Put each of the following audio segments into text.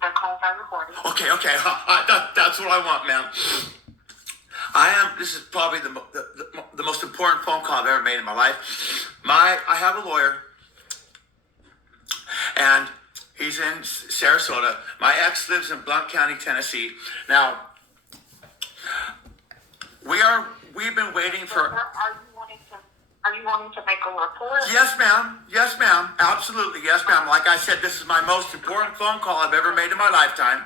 The calls are recorded. Okay. That's what I want, ma'am. This is probably the most important phone call I've ever made in my life. I have a lawyer, and he's in Sarasota. My ex lives in Blount County, Tennessee. Now, we've been waiting for. Are you wanting to make a report? Yes, ma'am. Yes, ma'am. Absolutely. Yes, ma'am. Like I said, this is my most important phone call I've ever made in my lifetime.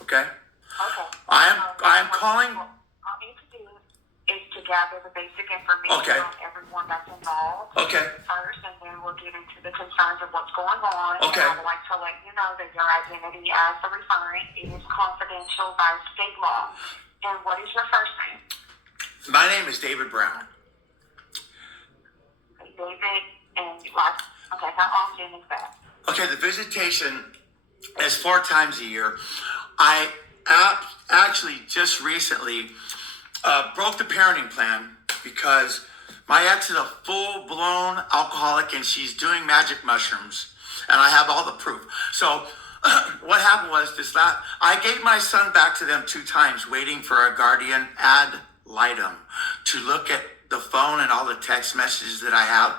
Okay. Okay. I am calling. What I need to do is to gather the basic information on everyone that's involved. Okay. First, and then we'll get into the concerns of what's going on. Okay. And I would like to let you know that your identity as the referent is confidential by state law. And what is your first name? My name is David Brown. David, and okay, how often is that? Okay, the visitation is 4 times a year. I actually just recently broke the parenting plan because my ex is a full-blown alcoholic and she's doing magic mushrooms, and I have all the proof. So what happened was I gave my son back to them 2 times, waiting for a guardian ad litem to look at the phone and all the text messages that I have,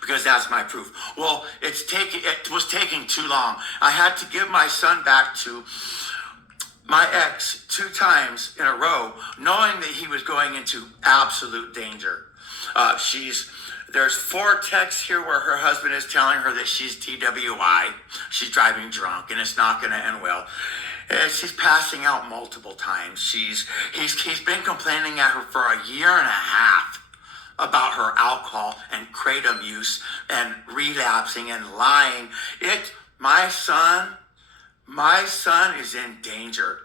because that's my proof. Well, it was taking too long. I had to give my son back to my ex 2 times in a row, knowing that he was going into absolute danger. There's 4 texts here where her husband is telling her that she's DWI, she's driving drunk, and it's not going to end well. And she's passing out multiple times. He's been complaining at her for a year and a half about her alcohol and kratom use and relapsing and lying. My son is in danger.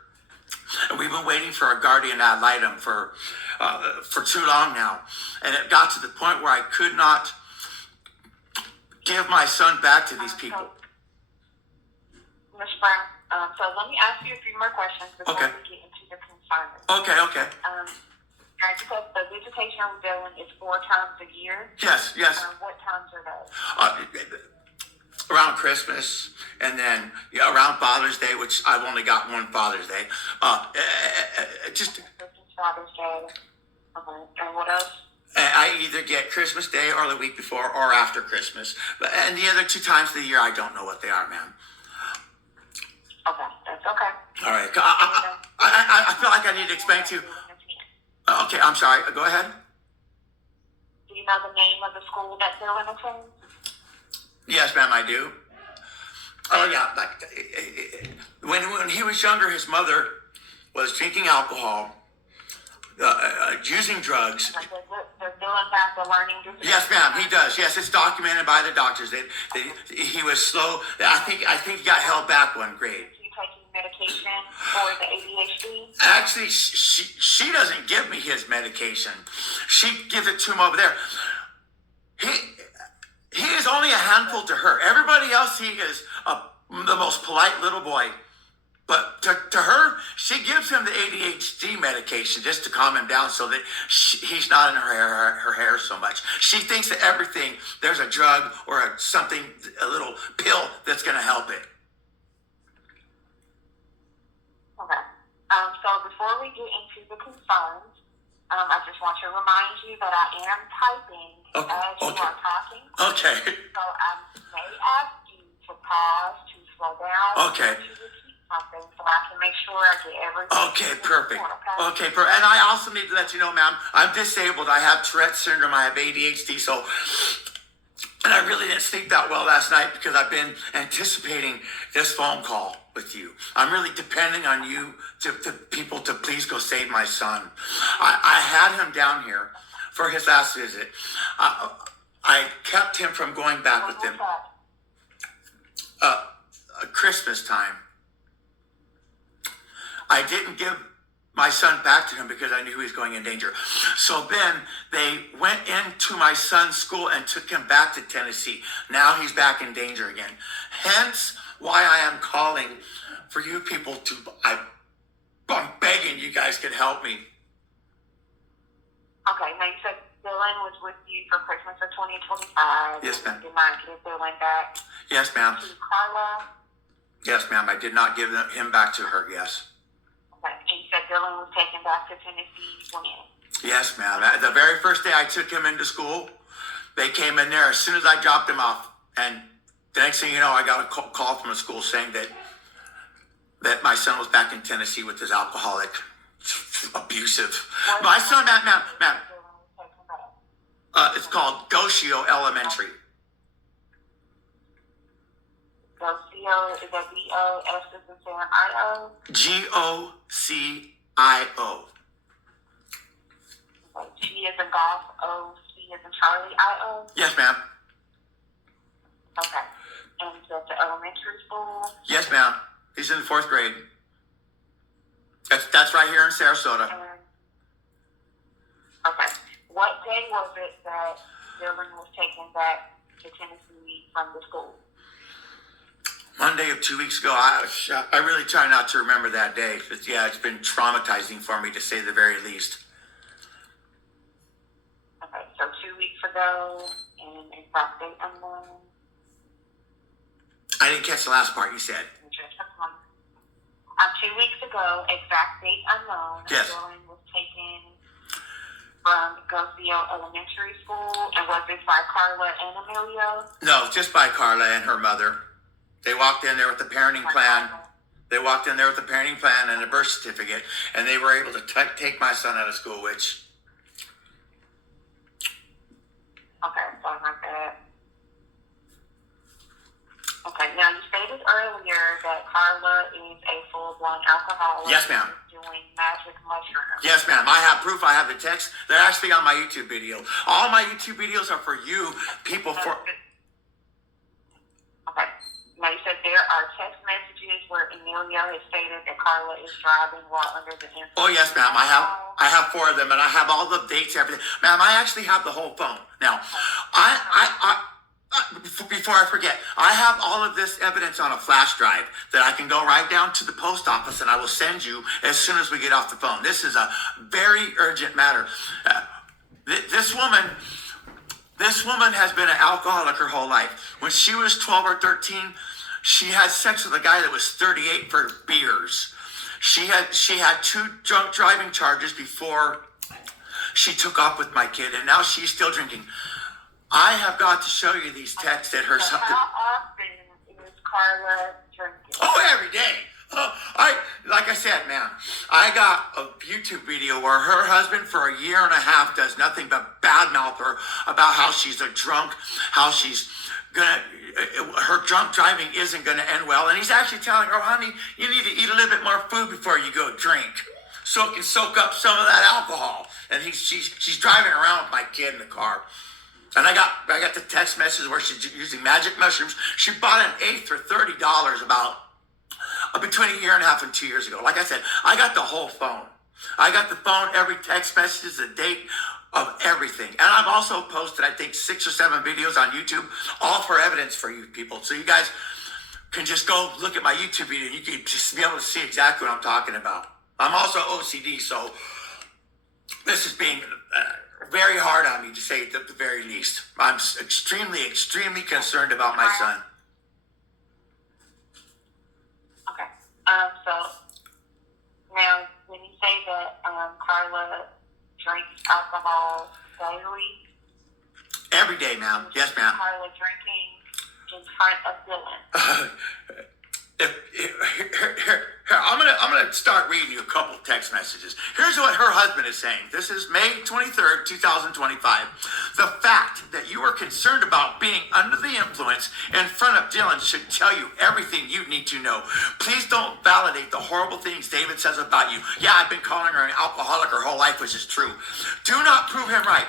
And we've been waiting for a guardian ad litem for too long now. And it got to the point where I could not give my son back to these people. Ms. Brown, so let me ask you a few more questions before we get into the concerns. Okay. Because the visitation billing is 4 times a year. Yes. What times are those? Around Christmas, and then around Father's Day, which I've only got one Father's Day. Christmas, Father's Day. And what else? I either get Christmas Day or the week before or after Christmas. And the other 2 times of the year, I don't know what they are, ma'am. Okay, that's okay. All right. I feel like I need to explain to you. Okay, I'm sorry. Go ahead. Do you know the name of the school that Dylan attends? Yes, ma'am, I do. Oh, yeah. When he was younger, his mother was drinking alcohol, using drugs. Does Dylan have the learning disability? Yes, ma'am, he does. Yes, it's documented by the doctors. He was slow. I think he got held back 1 grade. Taking medication for the ADHD? Actually, she doesn't give me his medication. She gives it to him over there. He is only a handful to her. Everybody else, he is the most polite little boy. But to her, she gives him the ADHD medication just to calm him down so that he's not in her hair so much. She thinks that everything, there's a drug or a little pill that's going to help it. Okay. So before we get into the concerns, I just want to remind you that I am typing as you are talking. Okay. So I may ask you to pause, to slow down, okay, to repeat something so I can make sure I get everything. Okay, perfect. Okay, perfect. And I also need to let you know, ma'am, I'm disabled. I have Tourette's syndrome. I have ADHD. And I really didn't sleep that well last night because I've been anticipating this phone call with you. I'm really depending on you to people to please go save my son. I had him down here for his last visit. I kept him from going back with him. Christmas time. I didn't give my son back to him because I knew he was going in danger. So then they went into my son's school and took him back to Tennessee. Now he's back in danger again. Hence why I am calling for you people to, I'm begging you guys could help me. Okay, now you said Dylan was with you for Christmas of 2025. Yes, ma'am. You did not get Dylan back. Yes, ma'am. To Carla? Yes, ma'am. I did not give him back to her. Yes. Okay. And you said Dylan was taken back to Tennessee when? Yes, ma'am. The very first day I took him into school, they came in there as soon as I dropped him off. And the next thing you know, I got a call from the school saying that my son was back in Tennessee with his alcoholic, abusive. My son, ma'am. It's called Goshio Elementary. Goshio, is that D-O-S as in Sam, I-O? G-O-C-I-O. G is in golf, O-C is in Charlie, I-O? Yes, ma'am. Okay. And is that the elementary school? Yes, ma'am. He's in the 4th grade. That's right here in Sarasota. Okay. What day was it that Dylan was taken back to Tennessee from the school? Monday of 2 weeks ago. I really try not to remember that day. But yeah, it's been traumatizing for me to say the very least. Okay, so 2 weeks ago, and exact date unknown. I didn't catch the last part you said. 2 weeks ago, exact date unknown. Yes. Dylan was taken from Goshio Elementary School, and was this by Carla and Emilio? No, just by Carla and her mother. They walked in there with the parenting plan. They walked in there with the parenting plan and a birth certificate, and they were able to take my son out of school, which... Okay, sorry about that. Okay, now you stated earlier that Carla is a full-blown alcoholic. Yes, ma'am. Doing magic mushrooms. Yes, ma'am. I have proof. I have the text. They're actually on my YouTube video. All my YouTube videos are for you people for... Okay. Now you said there are text messages where Emilio has stated that Carla is driving while under the influence. Oh, yes, ma'am. I have 4 of them, and I have all the dates, everything. Ma'am, I actually have the whole phone. Now, before I forget, I have all of this evidence on a flash drive that I can go right down to the post office and I will send you as soon as we get off the phone. This is a very urgent matter. This woman has been an alcoholic her whole life. When she was 12 or 13, she had sex with a guy that was 38 for beers. She had 2 drunk driving charges before she took off with my kid, and now she's still drinking. I have got to show you these texts that her son... How often is Carla drinking? Oh, every day. Like I said, ma'am, I got a YouTube video where her husband for a year and a half does nothing but badmouth her about how she's a drunk, how she's her drunk driving isn't gonna end well, and he's actually telling her, honey, you need to eat a little bit more food before you go drink, so it can soak up some of that alcohol. And she's driving around with my kid in the car. And I got the text message where she's using magic mushrooms. She bought an eighth for $30 about between a year and a half and 2 years ago. Like I said, I got the whole phone. I got the phone, every text message, the date of everything. And I've also posted, I think, 6 or 7 videos on YouTube, all for evidence for you people. So you guys can just go look at my YouTube video. You can just be able to see exactly what I'm talking about. I'm also OCD, so this is being... very hard on me, to say it at the very least. I'm extremely, extremely concerned about my son. Okay. So now, when you say that Carla drinks alcohol daily, every day, ma'am. Yes, ma'am. Carla drinking in front of Dylan. I'm gonna start reading you a couple text messages. Here's what her husband is saying. This is May 23rd, 2025. The fact that you are concerned about being under the influence in front of Dylan should tell you everything you need to know. Please don't validate the horrible things David says about you. Yeah, I've been calling her an alcoholic her whole life, which is true. Do not prove him right.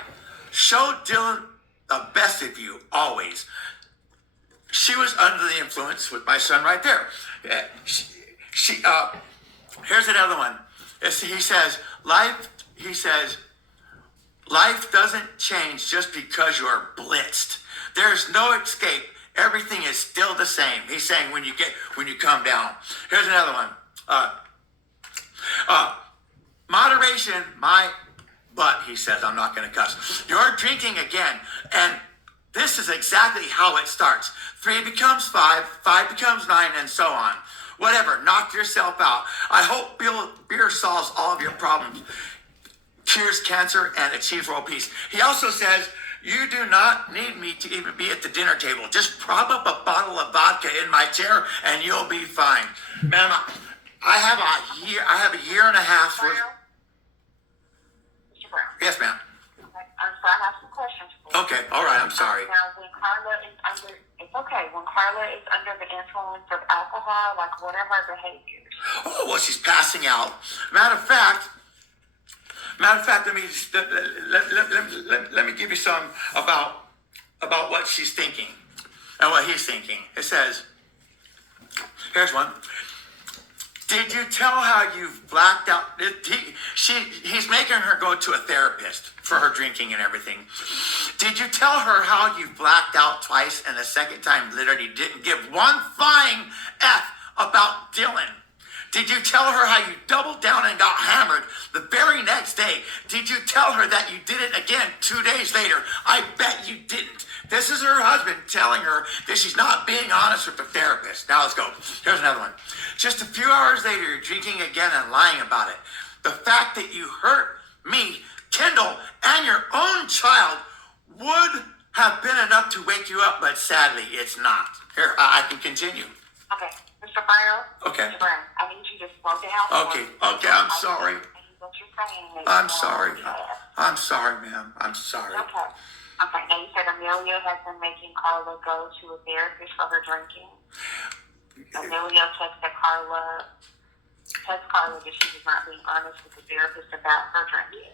Show Dylan the best of you always. She was under the influence with my son right there. Here's another one. He says, life doesn't change just because you are blitzed. There's no escape. Everything is still the same. He's saying when you come down. Here's another one. Moderation, my butt, he says. I'm not going to cuss. You're drinking again, and this is exactly how it starts. 3 becomes 5, 5 becomes 9, and so on. whatever. Knock yourself out. I hope beer solves all of your problems, cures cancer, and achieves world peace. He also says, you do not need me to even be at the dinner table. Just prop up a bottle of vodka in my chair and you'll be fine. Ma'am, I have a year and a half worth. Mr. Brown. Yes, ma'am. Okay. So I have some questions for you. Okay, all right, I'm sorry. Now, when Carla is under, it's okay. When Carla is under the influence of alcohol, like what are her behaviors? Oh, well, she's passing out. Matter of fact, let me give you some about what she's thinking and what he's thinking. It says, here's one. Did you tell how you've blacked out? He's making her go to a therapist for her drinking and everything. Did you tell her how you blacked out twice and the second time literally didn't give one flying F about Dylan? Did you tell her how you doubled down and got hammered the very next day? Did you tell her that you did it again 2 days later? I bet you didn't. This is her husband telling her that she's not being honest with the therapist. Now let's go. Here's another one. Just a few hours later, you're drinking again and lying about it. The fact that you hurt me, Kendall, and your own child would have been enough to wake you up, but sadly, it's not. Here, I can continue. Okay, Mr. Brown. Okay. Mr. Brown, I need you to slow down. Okay, I'm sorry. What you're saying. I'm sorry. I'm sorry, ma'am. I'm sorry. Okay. Okay, now you said Amelia has been making Carla go to a therapist for her drinking. Amelia texted Carla that she was not being honest with the therapist about her drinking.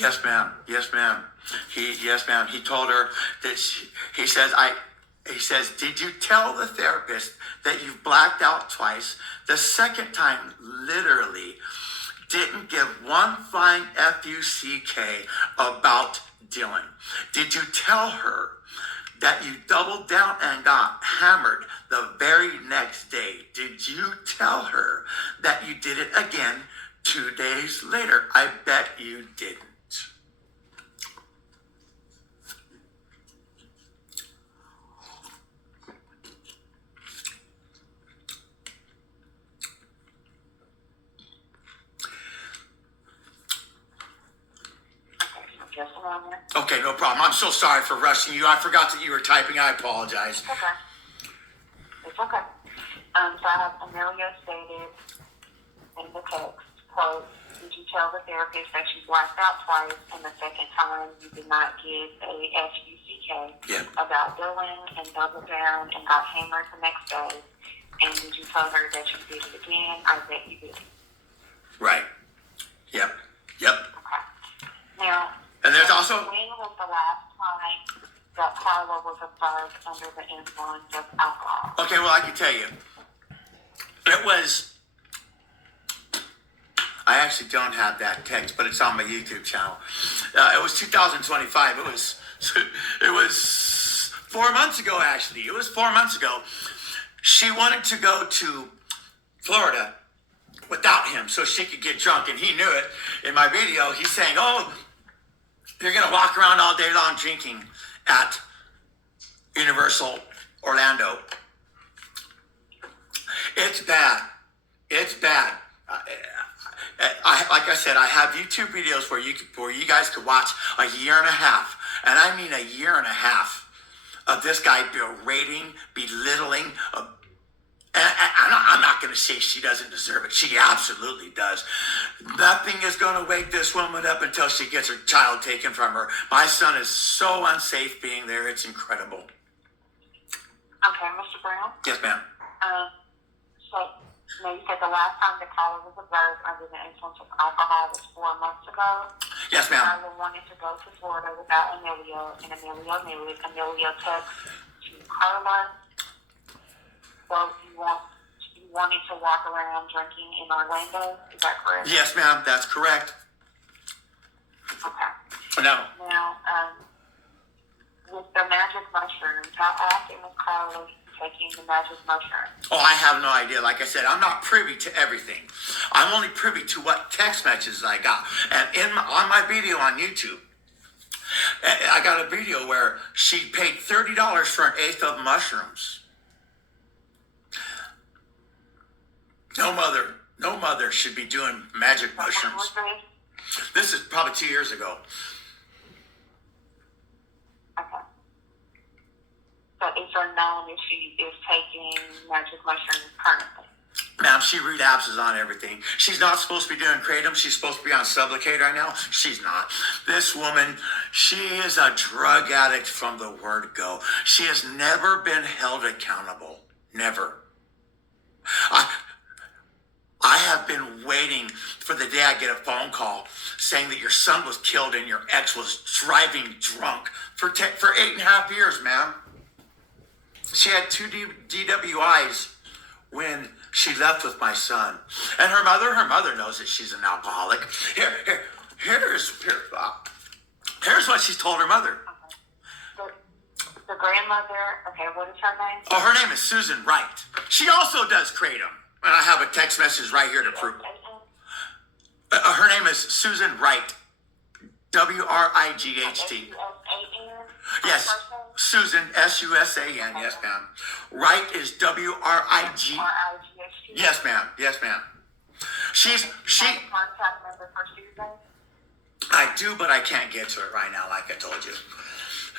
Yes, ma'am. Yes, ma'am. He told her that he says, did you tell the therapist that you've blacked out twice? The second time, literally, didn't give one flying F-U-C-K about Dylan. Did you tell her that you doubled down and got hammered the very next day? Did you tell her that you did it again 2 days later? I bet you didn't. Just a moment. Okay, no problem. I'm so sorry for rushing you. I forgot that you were typing. I apologize. It's okay. It's okay. So I have Amelia stated in the text, quote, did you tell the therapist that you blacked out twice and the second time you did not give a F-U-C-K about Dylan and doubled down and got hammered the next day? And did you tell her that you did it again? I bet you did. Right. Yep. Okay. Now, and there's also... when was the last time that Carla was observed under the influence of alcohol? Okay, well, I can tell you. It was... I actually don't have that text, but it's on my YouTube channel. It was 2025. It was 4 months ago, actually. It was 4 months ago. She wanted to go to Florida without him so she could get drunk, and he knew it. In my video, he's saying, oh, you're going to walk around all day long drinking at Universal Orlando. It's bad. It's bad. Like I said, I have YouTube videos where you guys could watch a year and a half, and I mean a year and a half of this guy berating, belittling. I'm not going to say she doesn't deserve it. She absolutely does. Nothing is going to wake this woman up until she gets her child taken from her. My son is so unsafe being there. It's incredible. Okay, Mr. Brown? Yes, ma'am. So, you said the last time that Carla was observed under the influence of alcohol was 4 months ago. Yes, ma'am. Carla wanted to go to Florida without Amelia, and Amelia knew it. Amelia texted to Carla. So you wanted to walk around drinking in Orlando? Is that correct? Yes, ma'am. That's correct. Okay. Now, with the magic mushrooms, how often was Carla taking the magic mushrooms? oh, I have no idea. Like I said, I'm not privy to everything. I'm only privy to what text messages I got. And on my video on YouTube, I got a video where she paid $30 for an eighth of mushrooms. No mother should be doing magic When mushrooms. was This this? is probably 2 years ago. Okay. So it's unknown if she is taking magic mushrooms currently. Ma'am, she relapses on everything. She's not supposed to be doing kratom. She's supposed to be on Sublocade right now. She's not. This woman, she is a drug addict from the word go. She has never been held accountable. Never. I have been waiting for the day I get a phone call saying that your son was killed and your ex was driving drunk for 8.5 years, ma'am. She had 2 DWIs when she left with my son. And her mother knows that she's an alcoholic. Here's what she's told her mother. Okay. The grandmother, okay, what is her name? Oh, her name is Susan Wright. She also does kratom. And I have a text message right here to prove it. Her name is Susan Wright. WRIGHT. Yes, Susan, SUSAN. Yes, ma'am. Wright is WRIG. Yes, ma'am. Yes, ma'am. She. Contact number for Susan? I do, but I can't get to it right now, like I told you.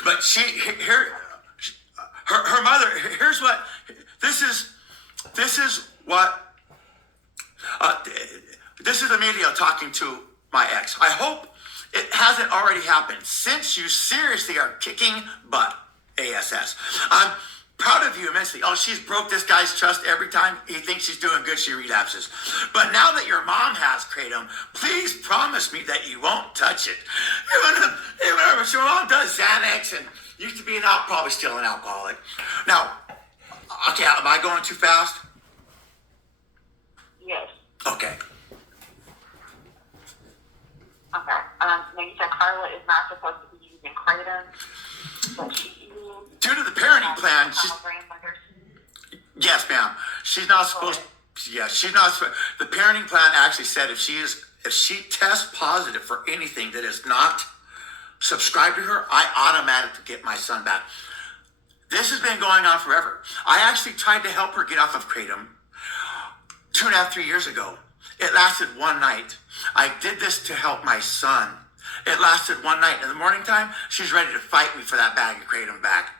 But her mother. Here's what. This is what. This is Amelia talking to my ex. I hope it hasn't already happened since you seriously are kicking butt, ASS. I'm proud of you immensely. Oh, she's broke this guy's trust every time he thinks she's doing good, she relapses. But now that your mom has kratom, please promise me that you won't touch it. Even if your mom does Xanax and used to be probably still an alcoholic. Now, okay, am I going too fast? Yes. Okay. Okay. Now you said Carla is not supposed to be using kratom, but she is. Due to the parenting plan, yes, ma'am. She's not supposed. Yes, she's not. The parenting plan actually said if she tests positive for anything that is not subscribed to her, I automatically get my son back. This has been going on forever. I actually tried to help her get off of kratom 2.5, 3 years ago. It lasted one night. I did this to help my son. It lasted one night. In the morning time, she's ready to fight me for that bag of kratom back.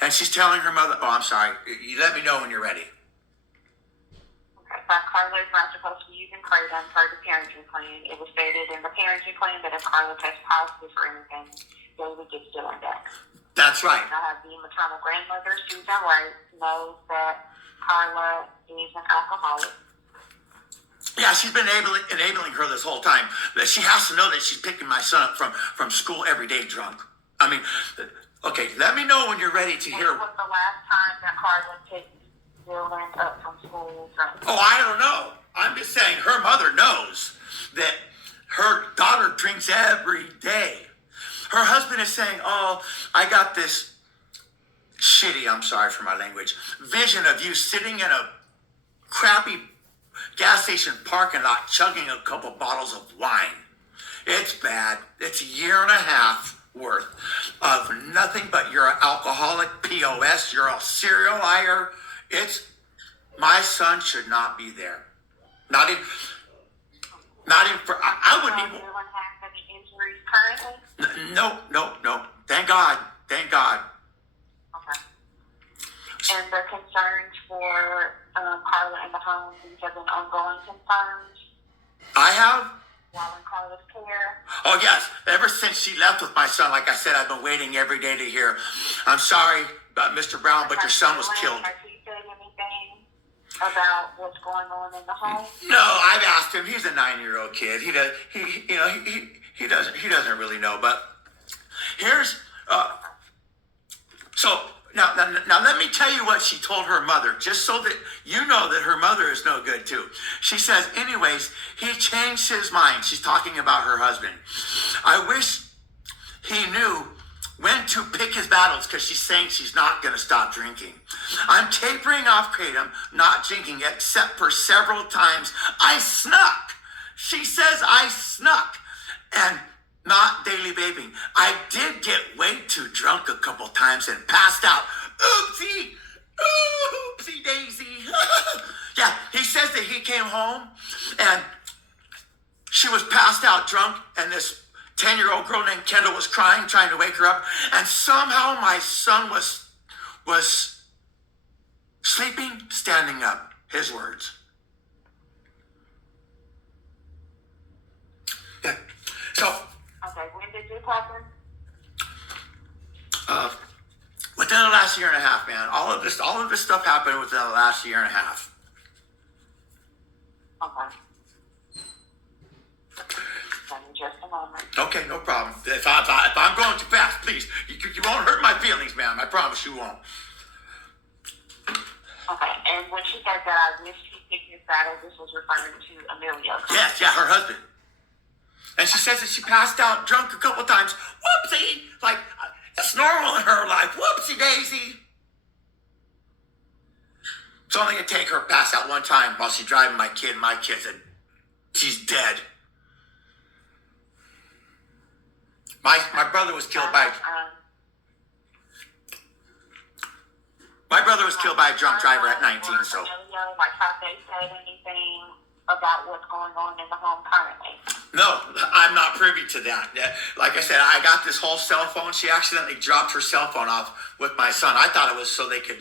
And she's telling her mother, oh, I'm sorry. You let me know when you're ready. Okay, so Carla is not supposed to be using kratom per the parenting plan. It was stated in the parenting plan that if Carla tests positive for anything, they would get still back. That's right. I have the maternal grandmother, Susan Wright, knows that Carla is an alcoholic. Yeah, she's been enabling her this whole time. That she has to know that she's picking my son up from school every day drunk. I mean, okay, let me know when you're ready to hear. When was the last time that Carla picked Dylan up from school drunk? Oh, I don't know. I'm just saying her mother knows that her daughter drinks every day. Her husband is saying, oh, I got this shitty, I'm sorry for my language, vision of you sitting in a crappy gas station parking lot chugging a couple bottles of wine. It's bad. It's 1.5 years worth of nothing but you're an alcoholic, POS, you're a serial liar. My son should not be there. Not even for, I wouldn't even. Dylan has any injuries currently? No. Thank God. Okay. And the concerns for Carla in the home, these have been ongoing concerns I have. while in Carla's care. Oh, yes. Ever since she left with my son, like I said, I've been waiting every day to hear, I'm sorry, Mr. Brown, but your son was killed. Has he said anything about what's going on in the home? No, I've asked him. He's a 9-year-old kid. He doesn't really know. But here's so now let me tell you what she told her mother, just so that you know that her mother is no good too. She says, anyways, he changed his mind. She's talking about her husband. I wish he knew when to pick his battles, because she's saying she's not going to stop drinking. I'm tapering off kratom, not drinking, except for several times I snuck. She says I snuck, and not daily vaping. I did get way too drunk a couple times and passed out. Oopsie! home and she was passed out drunk, and this 10-year-old girl named Kendall was crying, trying to wake her up, and somehow my son was sleeping, standing up. His words. Yeah. So, Okay, when did this happen? within the last year and a half, man, all of this stuff happened within the last year and a half. Okay. Give me just a moment. Okay, no problem. If I'm going too fast, please, you won't hurt my feelings, ma'am. I promise you won't. Okay, and when she said that I wish she picked your side, this was referring to Amelia. Yes, yeah, her husband. And she says that she passed out drunk a couple times. Whoopsie! Like, that's normal in her life. Whoopsie daisy. It's only gonna take her pass out one time while she's driving my kid. My kid said she's dead. My brother was killed by a drunk driver at 19. So Like, have they said anything about what's going on in the home currently? no, I'm not privy to that. Like I said, I got this whole cell phone. She accidentally dropped her cell phone off with my son. I thought it was so they could,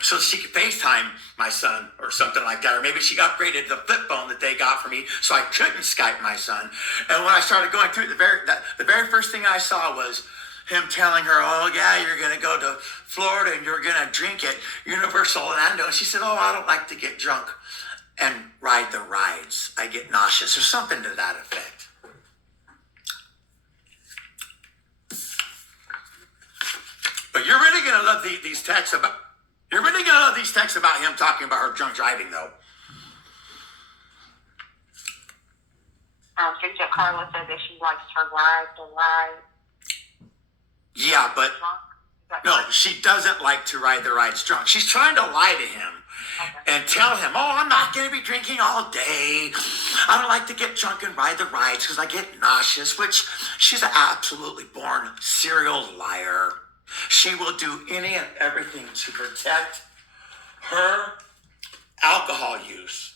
so she could FaceTime my son or something like that. Or maybe she upgraded the flip phone that they got for me so I couldn't Skype my son. And when I started going through the very first thing I saw was him telling her, oh yeah, you're going to go to Florida and you're going to drink at Universal Orlando. And she said, oh, I don't like to get drunk and ride the rides. I get nauseous or something to that effect. But you're really going to love these texts about... You're really going to love these texts about him talking about her drunk driving, though. So Carla said that she likes to ride the ride. Yeah, but no, she doesn't like to ride the rides drunk. She's trying to lie to him and tell him, oh, I'm not going to be drinking all day. I don't like to get drunk and ride the rides because I get nauseous, which she's an absolutely born serial liar. She will do any and everything to protect her alcohol use.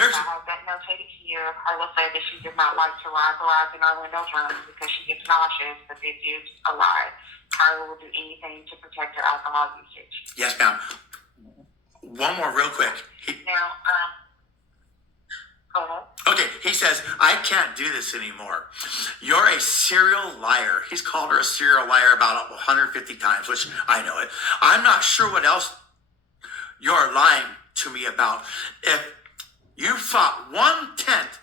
I have that notated here. Carla said that she did not like to ride the rides in Orlando Drums because she gets nauseous, but this is a lie. Carla will do anything to protect her alcohol usage. Yes, ma'am. One more real quick. Now, go ahead. Okay, he says, I can't do this anymore. You're a serial liar. He's called her a serial liar about 150 times, which I know it. I'm not sure what else you're lying to me about. If you fought 1/10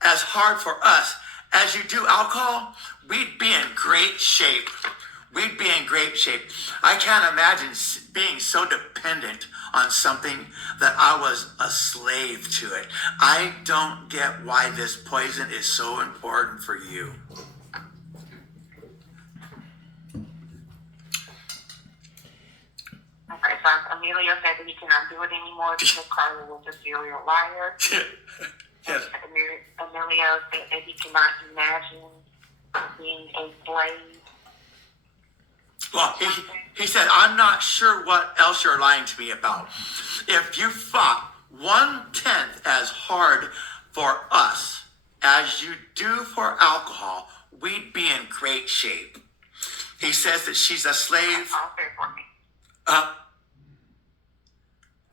as hard for us as you do alcohol, we'd be in great shape. We'd be in great shape. I can't imagine being so dependent on something that I was a slave to it. I don't get why this poison is so important for you. Okay, so Amelia said that he cannot do it anymore because Carla was a serial liar. Yes. Amelia said that he cannot imagine being a slave. Well, he said, I'm not sure what else you're lying to me about. If you fought 1/10 as hard for us as you do for alcohol, we'd be in great shape. He says that she's a slave. Pause there for me. Huh?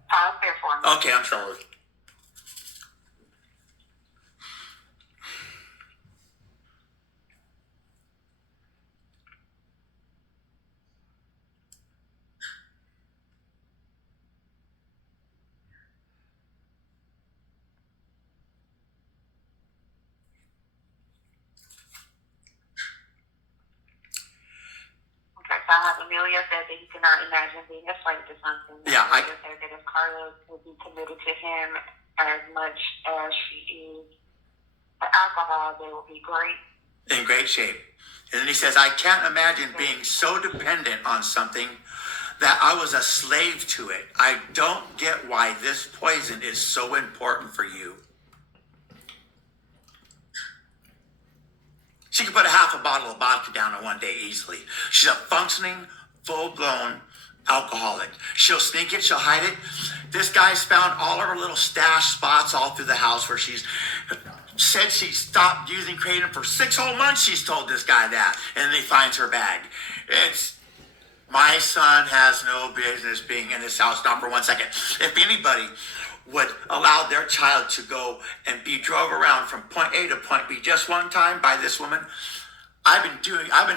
Pause there for me. Okay, I'm sorry. So I have Amelia said that he cannot imagine being a slave to something. Yeah, Amelia said that if Carla would be committed to him as much as she is to alcohol, they will be great. In great shape. And then he says, I can't imagine being so dependent on something that I was a slave to it. I don't get why this poison is so important for you. She could put a half a bottle of vodka down in one day easily. She's a functioning, full-blown alcoholic. She'll sneak it, she'll hide it. This guy's found all of her little stash spots all through the house where she's said she stopped using kratom for 6 whole months. She's told this guy that, and then he finds her bag. It's my son has no business being in this house, not for 1 second. If anybody would allow their child to go and be drove around from point A to point B just one time by this woman, I've been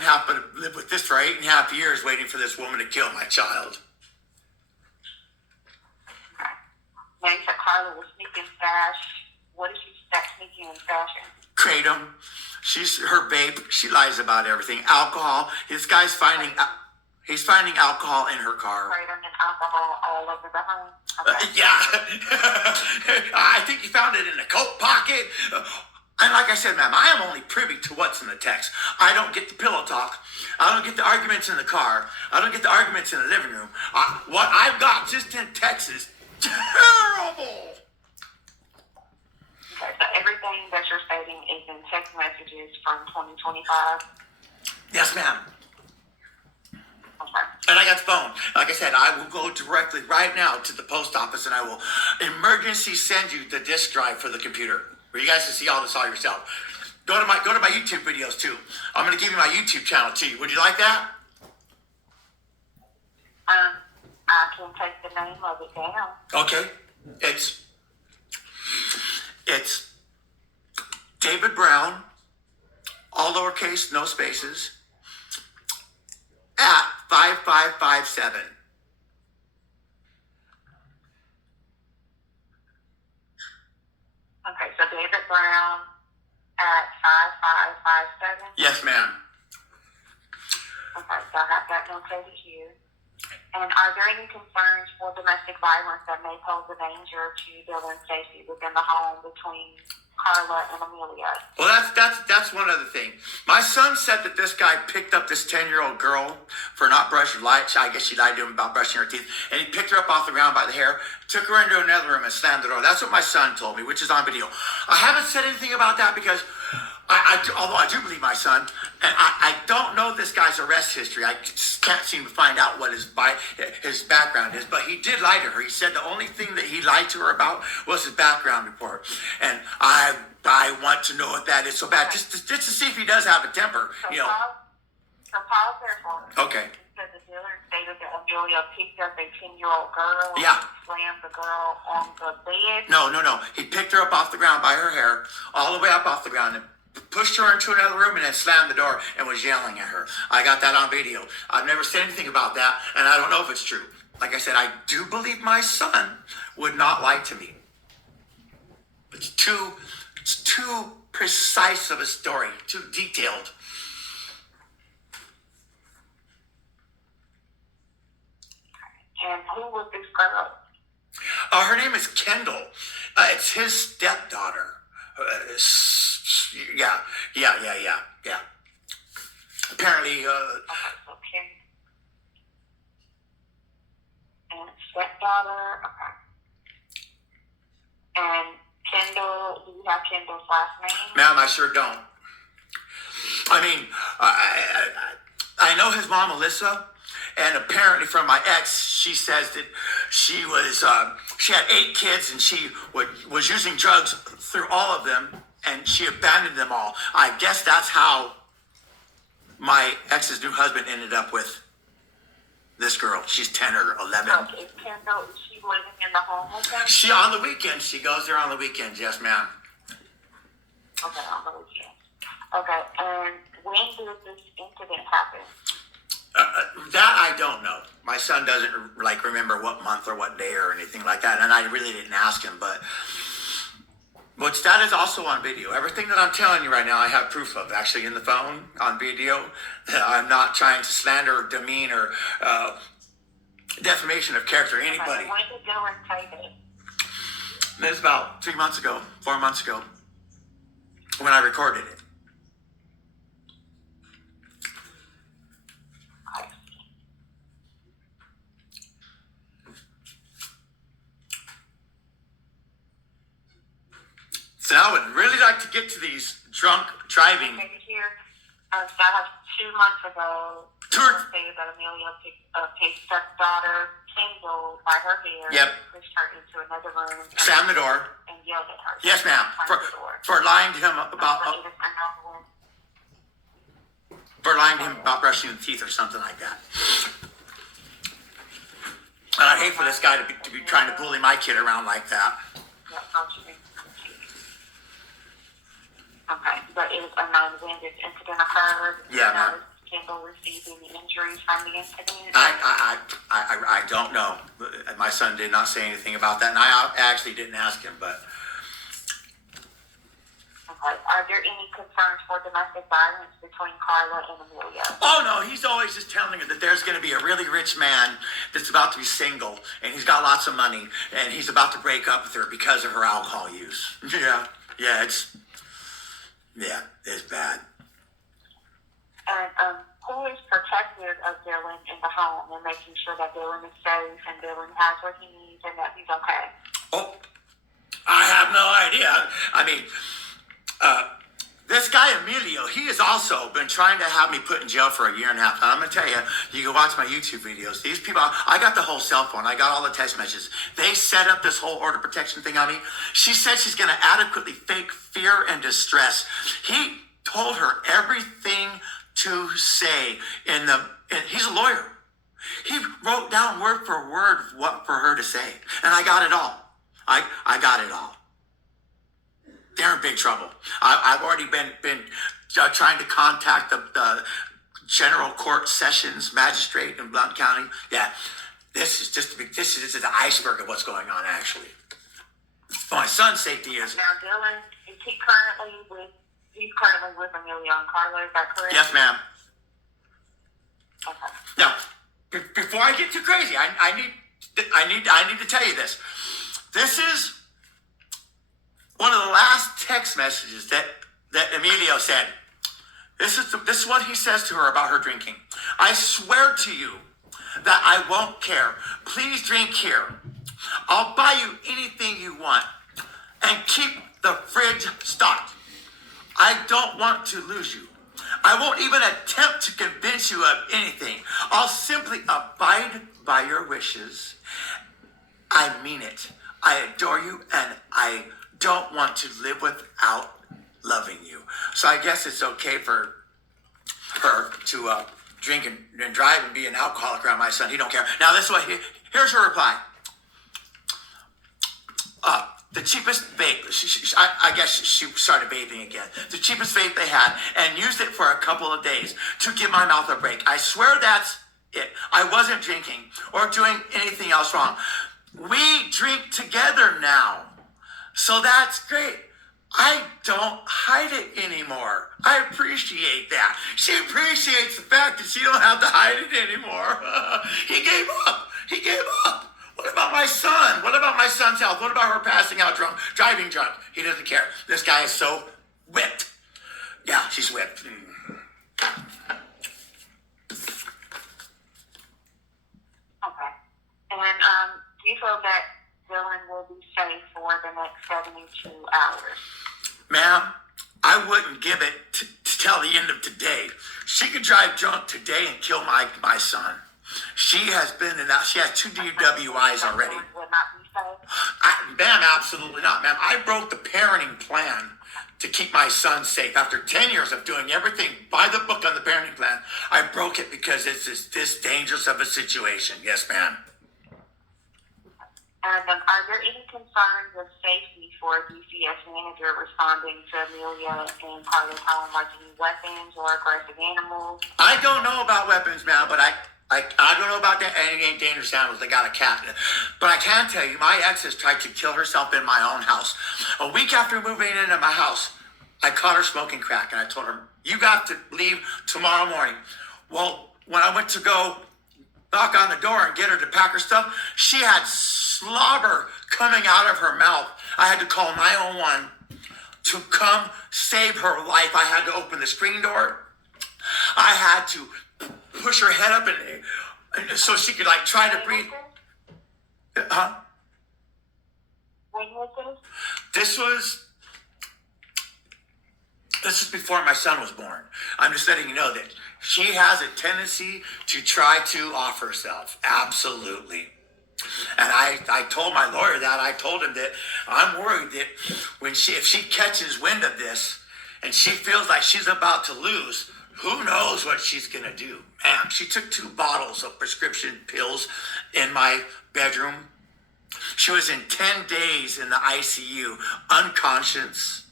having to live with this for 8.5 years, waiting for this woman to kill my child. Now you said Carla was sneaking stash. What is she sneaking and stashing? Kratom. She's her vape. She lies about everything. Alcohol. This guy's finding alcohol in her car. Kratom and alcohol all over the home. Okay. Yeah. I think you found it in a coat pocket. And like I said, ma'am, I am only privy to what's in the text. I don't get the pillow talk. I don't get the arguments in the car. I don't get the arguments in the living room. What I've got just in text is terrible. Okay, so everything that you're stating is in text messages from 2025? Yes, ma'am. Okay. And I got the phone. Like I said, I will go directly right now to the post office and I will emergency send you the disk drive for the computer, where you guys can see all this all yourself. Go to my YouTube videos too. I'm going to give you my YouTube channel too. Would you like that? I can take the name of it down. Okay. It's David Brown, all lowercase, no spaces, at 5557. Okay, so David Brown at 5557. Yes, ma'am. Okay, so I have that notated here. And are there any concerns for domestic violence that may pose a danger to Dylan's safety within the home between Carla and Amelia? Well, that's one other thing. My son said that this guy picked up this 10-year-old girl for not brushing light. I guess she lied to him about brushing her teeth. And he picked her up off the ground by the hair, took her into another room and slammed the door. That's what my son told me, which is on video. I haven't said anything about that because although I do believe my son, and I don't know this guy's arrest history. I just can't seem to find out what his background is, but he did lie to her. He said the only thing that he lied to her about was his background report. And I want to know what that is so bad, just to see if he does have a temper, you know. So pause there for me. Okay. So the dealer stated that Amelia picked up a 10-year-old girl Yeah. and slammed the girl on the bed. No. He picked her up off the ground by her hair, all the way up off the ground, and pushed her into another room and then slammed the door and was yelling at her. I got that on video. I've never said anything about that, and I don't know if it's true. Like I said, I do believe my son would not lie to me. It's too precise of a story, too detailed. And who was this girl? Her name is Kendall. It's his stepdaughter. Yeah. Apparently, Okay, so and stepdaughter, okay. And Kendall, do you have Kendall's last name? ma'am, I sure don't. I mean, I know his mom, Alyssa, and apparently from my ex, she says that she had 8 kids and she was using drugs through all of them, and she abandoned them all. I guess that's how my ex's new husband ended up with this girl. She's 10 or 11. Okay, is Kendall, is she living in the home with him? She on the weekends. She goes there on the weekends. Yes, ma'am. Okay, on the weekend. Okay, and when did this incident happen? That I don't know. My son doesn't remember what month or what day or anything like that, and I really didn't ask him. But that is also on video. Everything that I'm telling you right now, I have proof of. Actually, in the phone on video. I'm not trying to slander or demean or defamation of character anybody. Okay, when did Dylan say this? It was about 4 months ago, when I recorded it. So I would really like to get to these drunk driving. Maybe here. So I have 2 months ago. Say that Amelia picked up his stepdaughter, Kendall, by her hair. Yep. Pushed her into another room. Slammed the door. And yelled at her. Yes, ma'am. For lying to him about. For lying to him about brushing the teeth or something like that. And I'd hate for this guy to be trying to bully my kid around like that. Yep, okay, but it was a non-vended incident occurred. Yeah, ma'am. Kendall received any injuries from the incident? I don't know. My son did not say anything about that, and I actually didn't ask him, but. Okay. Are there any concerns for domestic violence between Carla and Amelia? Oh, no, he's always just telling her that there's going to be a really rich man that's about to be single, and he's got lots of money, and he's about to break up with her because of her alcohol use. Yeah, it's bad. And who is protective of Dylan in the home and making sure that Dylan is safe and Dylan has what he needs and that he's okay? Oh, I have no idea. I mean, this guy Emilio, he has also been trying to have me put in jail for 1.5 years. And I'm going to tell you, you can watch my YouTube videos. These people, I got the whole cell phone. I got all the text messages. They set up this whole order protection thing on me. She said she's going to adequately fake fear and distress. He told her everything to say and he's a lawyer. He wrote down word for word what for her to say. And I got it all. I got it all. They're in big trouble. I've already been trying to contact the General Court Sessions Magistrate in Blount County. Yeah, this is the iceberg of what's going on, actually. My son's safety is. Now, Dylan, he's currently with Amelia and Carla, is that correct? Yes, ma'am. Okay. Now, before I get too crazy, I need to tell you this. This is one of the last text messages that Emilio said. This is what he says to her about her drinking. I swear to you that I won't care. Please drink here. I'll buy you anything you want and keep the fridge stocked. I don't want to lose you. I won't even attempt to convince you of anything. I'll simply abide by your wishes. I mean it. I adore you and I don't want to live without loving you. So I guess it's okay for her to drink and drive and be an alcoholic around my son. He don't care. Now this way, here's her reply. The cheapest vape, I guess she started vaping again. The cheapest vape they had and used it for a couple of days to give my mouth a break. I swear that's it. I wasn't drinking or doing anything else wrong. We drink together now. So that's great. I don't hide it anymore. I appreciate that. She appreciates the fact that she don't have to hide it anymore. He gave up. He gave up. What about my son? What about my son's health? What about her passing out drunk, driving drunk? He doesn't care. This guy is so whipped. Yeah, she's whipped. Okay. And do you feel that Dylan will be safe for the next 72 hours? Ma'am, I wouldn't give it till the end of today. She could drive drunk today and kill my son. She has been in that. She has 2 DWIs already. Will not be safe? Ma'am, absolutely not. Ma'am, I broke the parenting plan to keep my son safe. After 10 years of doing everything by the book on the parenting plan, I broke it because it's this dangerous of a situation. Yes, ma'am. And are there any concerns of safety for a DCF manager responding to Amelia and Carla's home, like any weapons or aggressive animals? I don't know about weapons, ma'am, but I don't know about any dangerous animals. They got a cat. But I can tell you, my ex has tried to kill herself in my own house. A week after moving into my house, I caught her smoking crack, and I told her, you got to leave tomorrow morning. Well, when I went to go knock on the door and get her to pack her stuff, she had slobber coming out of her mouth. I had to call 911 to come save her life. I had to open the screen door. I had to push her head up and so she could try to breathe. When was this? This was This is before my son was born. I'm just letting you know that she has a tendency to try to off herself. Absolutely. And I told my lawyer that. I told him that I'm worried that if she catches wind of this and she feels like she's about to lose, who knows what she's going to do. Man, she took 2 bottles of prescription pills in my bedroom. She was in 10 days in the ICU, unconscious.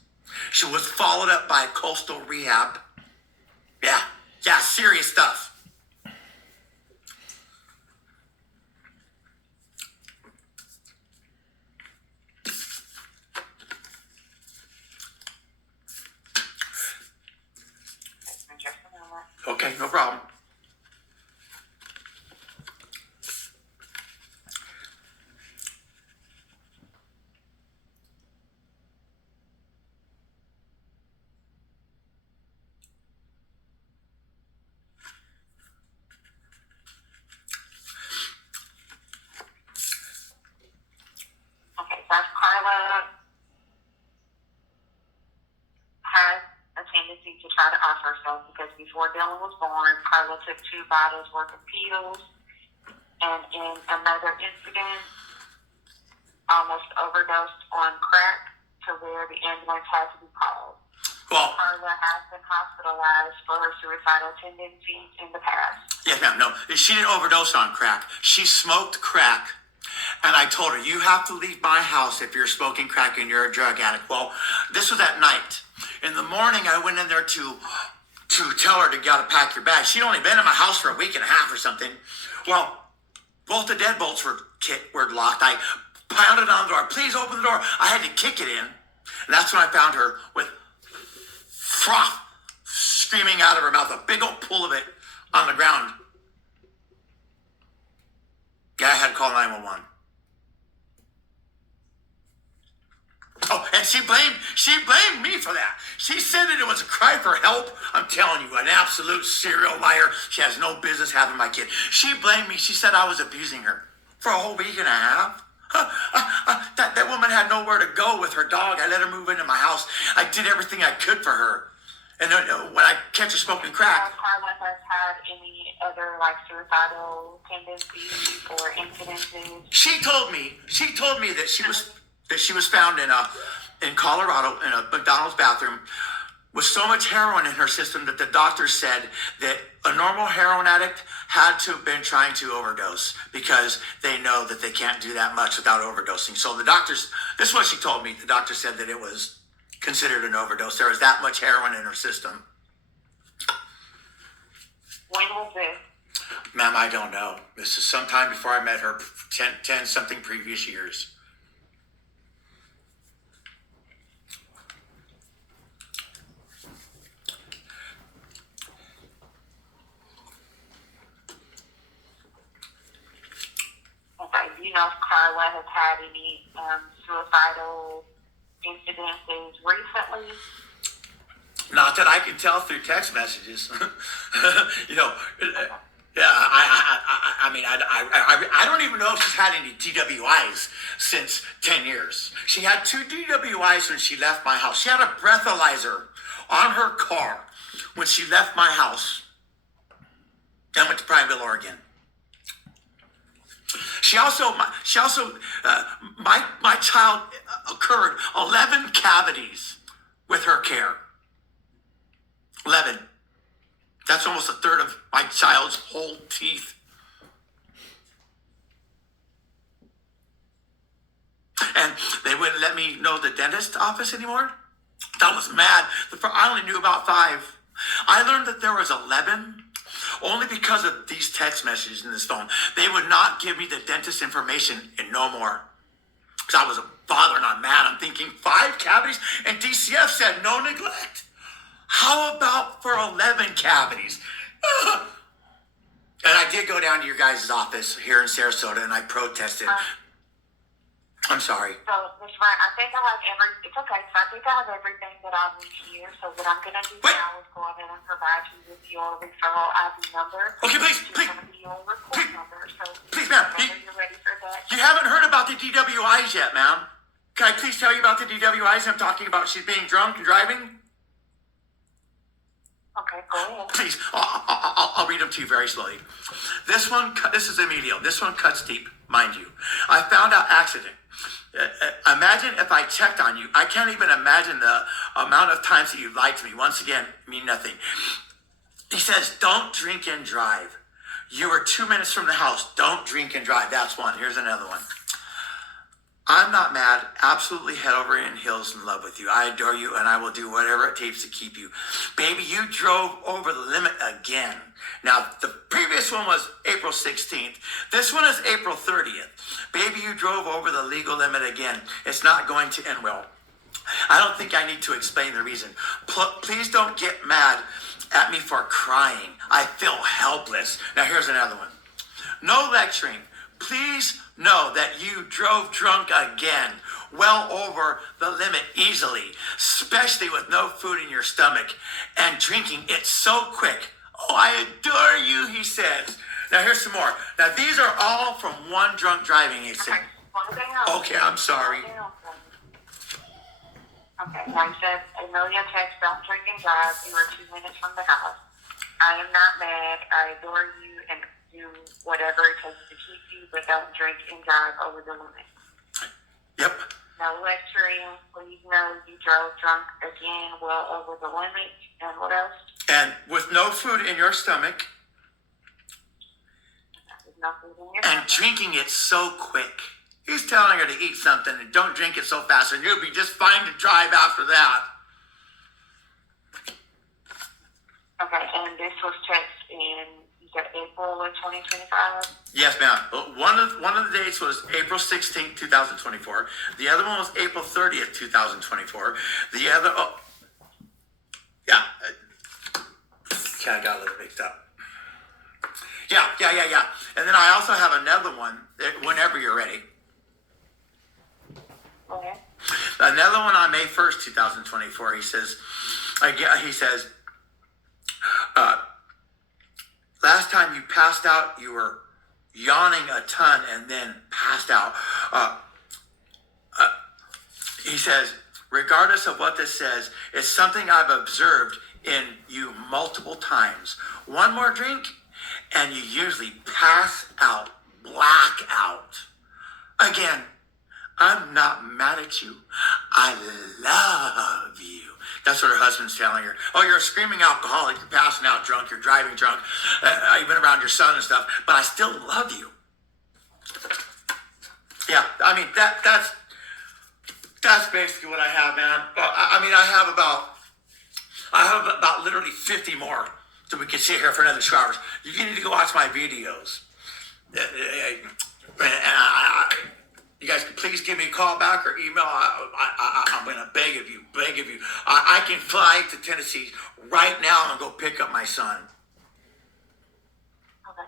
She was followed up by coastal rehab. Yeah, serious stuff. Just a moment. Okay, no problem. Okay, so Carla has a tendency to try to off herself because before Dylan was born, Carla took 2 bottles worth of pills, and in another incident, almost overdosed on crack to where the ambulance had to be called. Well, Carla has been hospitalized for her suicidal tendencies in the past. yes, ma'am. No, she didn't overdose on crack. She smoked crack. And I told her, you have to leave my house if you're smoking crack and you're a drug addict. Well, this was at night. In the morning, I went in there to tell her to gotta pack your bag. She'd only been in my house for a week and a half or something. Well, both the deadbolts were locked. I pounded on the door. Please open the door. I had to kick it in. And that's when I found her with froth screaming out of her mouth, a big old pool of it on the ground. Yeah, I had to call 911. Oh, and she blamed me for that. She said that it was a cry for help. I'm telling you, an absolute serial liar. She has no business having my kid. She blamed me. She said I was abusing her for a whole week and a half. That woman had nowhere to go with her dog. I let her move into my house. I did everything I could for her. And when I catch her smoking crack. Carla has had any other suicidal tendencies or incidences? She told me that she was found in Colorado in a McDonald's bathroom with so much heroin in her system that the doctor said that a normal heroin addict had to have been trying to overdose because they know that they can't do that much without overdosing. So this is what she told me. The doctor said that it was considered an overdose. There was that much heroin in her system. When was this? Ma'am, I don't know. This is sometime before I met her, 10 something previous years. Okay, do you know if Carla has had any suicidal incidences recently? Not that I can tell through text messages. Yeah, I don't even know if she's had any DWIs since 10 years. She had 2 DWIs when she left my house. She had a breathalyzer on her car when she left my house and went to Prineville, Oregon. My child occurred 11 cavities with her care. 11. That's almost a third of my child's whole teeth. And they wouldn't let me know the dentist office anymore. That was mad. I only knew about 5. I learned that there was 11 only because of these text messages in this phone. They would not give me the dentist information and no more. Because I was a father and I'm mad. I'm thinking 5 cavities and DCF said no neglect. How about for 11 cavities? And I did go down to your guys' office here in Sarasota and I protested. I'm sorry. So, Ms. Ryan, I think I have it's okay. So I think I have everything that I need here. So what I'm going to do now is go ahead and provide you with your referral ID number. Okay, please. It's going to be your report number. So please, ma'am. whenever you're ready for that. You haven't heard about the DWIs yet, ma'am. Can I please tell you about the DWIs I'm talking about? She's being drunk and driving? Okay, go ahead. Please, I'll read them to you very slowly. This is immediate. This one cuts deep, mind you. I found out accident. Imagine if I checked on you. I can't even imagine the amount of times that you lied to me. Once again, mean nothing. He says, don't drink and drive. You were 2 minutes from the house. Don't drink and drive. That's one. Here's another one. I'm not mad. Absolutely head over in heels in love with you. I adore you, and I will do whatever it takes to keep you. Baby, you drove over the limit again. Now, the previous one was April 16th. This one is April 30th. Baby, you drove over the legal limit again. It's not going to end well. I don't think I need to explain the reason. Please don't get mad at me for crying. I feel helpless. Now, here's another one. No lecturing. Please know that you drove drunk again, well over the limit easily, especially with no food in your stomach and drinking it so quick. Oh, I adore you, he says. Now, here's some more. Now, these are all from one drunk driving incident. Okay, I'm sorry. Okay, now he says, Amelia text, don't drink and drive. You are 2 minutes from the house. I am not mad. I adore you and do whatever it takes to keep you, but don't drink and drive over the limit. Yep. No lecturing. Please know you drove drunk again, well over the limit. And what else? And with no food in your stomach. No food in your And stomach. drinking it so quick. He's telling her to eat something and don't drink it so fast, and you'll be just fine to drive after that. Okay, and this was text in, you said April of 2025? Yes, ma'am. One of the dates was April 16th, 2024. The other one was April 30th, 2024. The other, yeah. Okay, I got a little mixed up. Yeah. And then I also have another one, whenever you're ready. Okay. Another one on May 1st, 2024. He says, last time you passed out, you were yawning a ton and then passed out. He says, regardless of what this says, it's something I've observed in you multiple times. One more drink, and you usually pass out, black out. Again, I'm not mad at you. I love you. That's what her husband's telling her. Oh, you're a screaming alcoholic. You're passing out drunk. You're driving drunk. You've been around your son and stuff, but I still love you. Yeah, I mean, that's basically what I have, man. I have about literally 50 more, so we can sit here for another 2 hours. You need to go watch my videos. You guys can please give me a call back or email. I'm going to beg of you. I can fly to Tennessee right now and go pick up my son. Okay.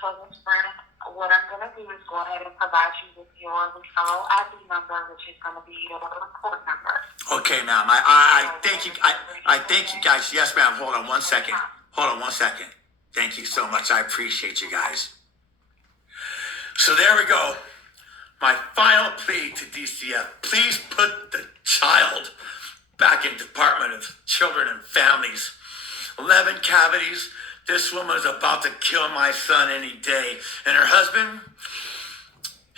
So, Ms. Brandon, what I'm going to do is go ahead and provide you with your referral ID number, which is going to be your report number. Okay, ma'am. I thank you. I thank you guys. Yes, ma'am. Hold on one second. Thank you so much. I appreciate you guys. So there we go. My final plea to DCF, please put the child back in Department of Children and Families. 11 cavities. This woman is about to kill my son any day. And her husband,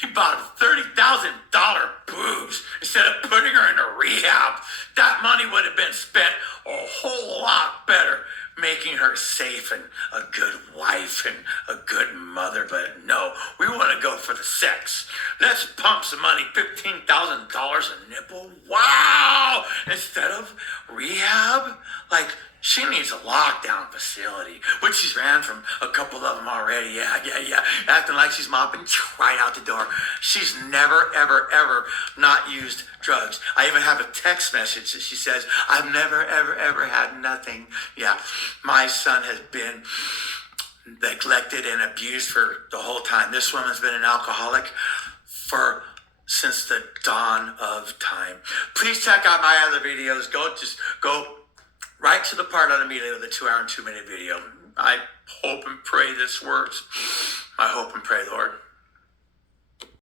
he bought a $30,000 booze instead of putting her in a rehab. That money would have been spent a whole lot better making her safe and a good wife and a good mother. But no, we want to go for the sex. Let's pump some money, $15,000 a nipple. Wow! Instead of rehab, like, she needs a lockdown facility, which she's ran from a couple of them already. Yeah. Acting like she's mopping right out the door. She's never, ever not used drugs. I even have a text message that she says, I've never, ever had nothing. Yeah, my son has been neglected and abused for the whole time. This woman's been an alcoholic since the dawn of time. Please check out my other videos. Go right to the part on immediately with the 2 hour and 2 minute video. I hope and pray this works. I hope and pray, Lord.